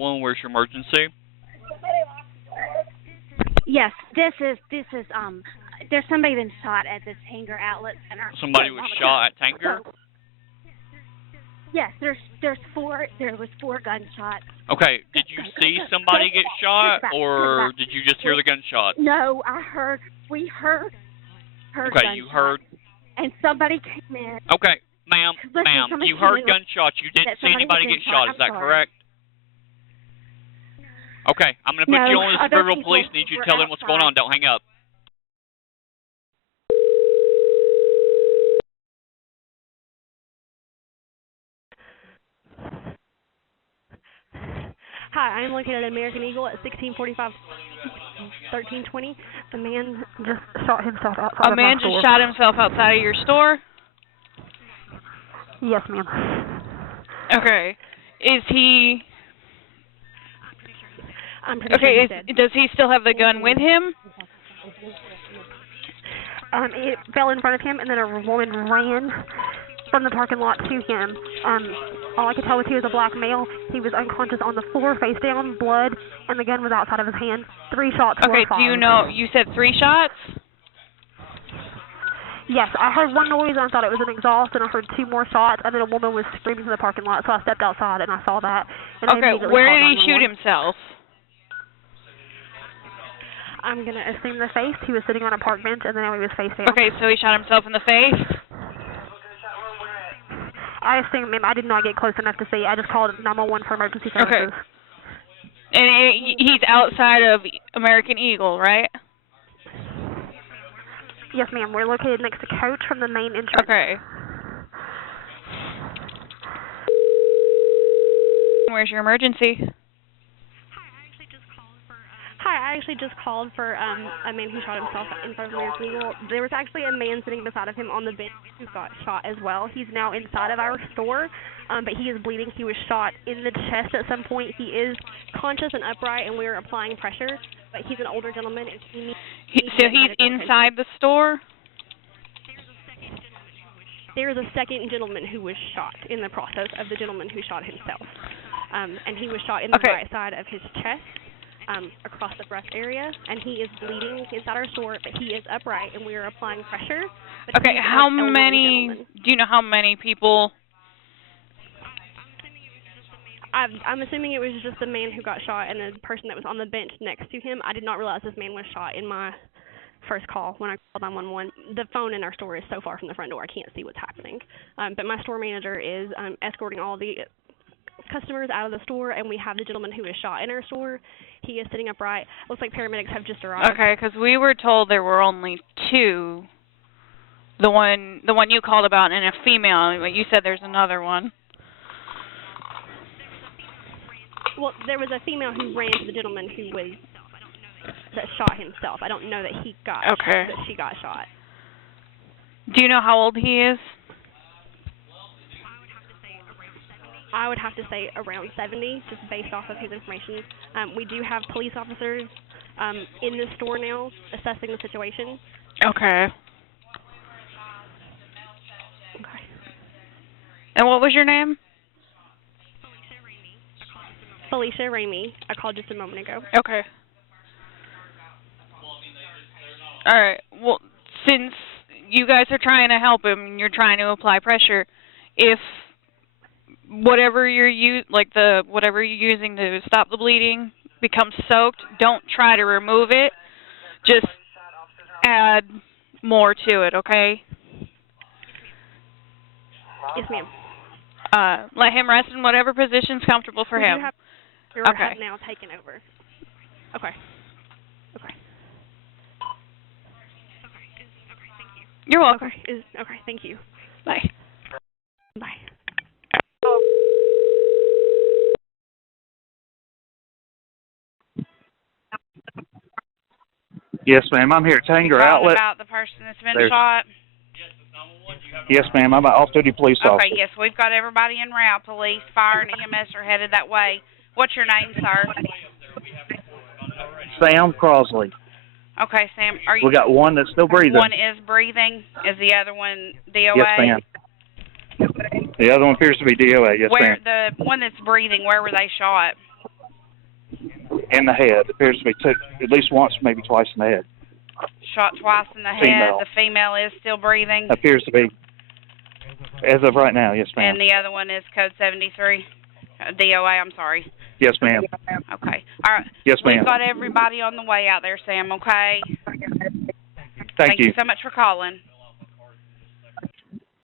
911, where's your emergency? Yes, this is there's somebody been shot at the Tanger Outlets Center. Somebody was shot at Tanger? Yes, there was 4 gunshots. Okay, did you see somebody get shot, or did you just hear the gunshot? No, we heard Okay, gunshots, you heard. and somebody came in. Okay, ma'am, you heard gunshots. You didn't see anybody get shot. Is that correct? Okay, I'm going to put you on the Sevierville Police. Need you to tell them what's going on. Don't hang up. Hi, I'm located at American Eagle at 1645 1320. A man just shot himself outside of my store. A man just shot himself outside of your store? Yes, ma'am. Okay. Is he... I'm pretty sure he's dead. Does he still have the gun with him? It fell in front of him, and then a woman ran from the parking lot to him. All I could tell was he was a black male. He was unconscious on the floor, face down, blood, and the gun was outside of his hand. 3 shots were fired. Okay, do you know, you said 3 shots? Yes, I heard one noise and I thought it was an exhaust, and I heard 2 more shots, and then a woman was screaming in the parking lot, so I stepped outside and I saw that. And okay, where did he shoot himself? I'm going to assume the face. He was sitting on a park bench, and then he was face down. Okay, so he shot himself in the face? I assume, ma'am. I did not get close enough to see. I just called 911 for emergency services. Okay. And he's outside of American Eagle, right? Yes, ma'am. We're located next to Coach from the main entrance. Okay. Where's your emergency? Hi, I actually just called for a man who shot himself in front of American Eagle. There was actually a man sitting beside of him on the bench who got shot as well. He's now inside of our store, but he is bleeding. He was shot in the chest at some point. He is conscious and upright, and we are applying pressure, but he's an older gentleman. And so he's inside the store? There is a second gentleman who was shot in the process of the gentleman who shot himself. And he was shot in the right side of his chest. Across the breast area, and he is bleeding inside our store, but he is upright, and we are applying pressure. Okay, how many, do you know how many people? I'm assuming it was just the man who got shot and the person that was on the bench next to him. I did not realize this man was shot in my first call when I called 911. The phone in our store is so far from the front door, I can't see what's happening. But my store manager is escorting all the customers out of the store, and we have the gentleman who was shot in our store. He is sitting upright. Looks like paramedics have just arrived. Okay, because we were told there were only 2. The one you called about, and a female. But you said there's another one. Well, there was a female who ran to the gentleman that shot himself. I don't know that he got that she got shot. Do you know how old he is? I would have to say around 70, just based off of his information. We do have police officers in the store now assessing the situation. Okay. And what was your name? Felicia Ramey. I called just a moment ago. Okay. All right. Well, since you guys are trying to help him and you're trying to apply pressure, if whatever you're using to stop the bleeding becomes soaked, don't try to remove it. Just add more to it, okay? Yes, ma'am. Let him rest in whatever position's comfortable for him. Have now taken over. Okay. Okay. Thank you. You're welcome. Okay, thank you. Bye. Bye. Yes, ma'am. I'm here at Tanger Outlets. About the person that's been shot? Yes, ma'am. I'm an off-duty police officer. Okay, yes. We've got everybody en route. Police, fire, and EMS are headed that way. What's your name, sir? Sam Crosley. Okay, Sam. Are you? We got one that's still breathing. One is breathing. Is the other one DOA? Yes, ma'am. The other one appears to be DOA. Yes, ma'am. The one that's breathing, where were they shot? in the head. Appears to be at least once, maybe twice in the head. Shot twice in the head. Female. The female is still breathing. Appears to be. As of right now, yes, ma'am. And the other one is code 73? DOA, I'm sorry. Yes, ma'am. Okay. All right. Yes, ma'am. We've got everybody on the way out there, Sam, okay? Thank you. So much for calling.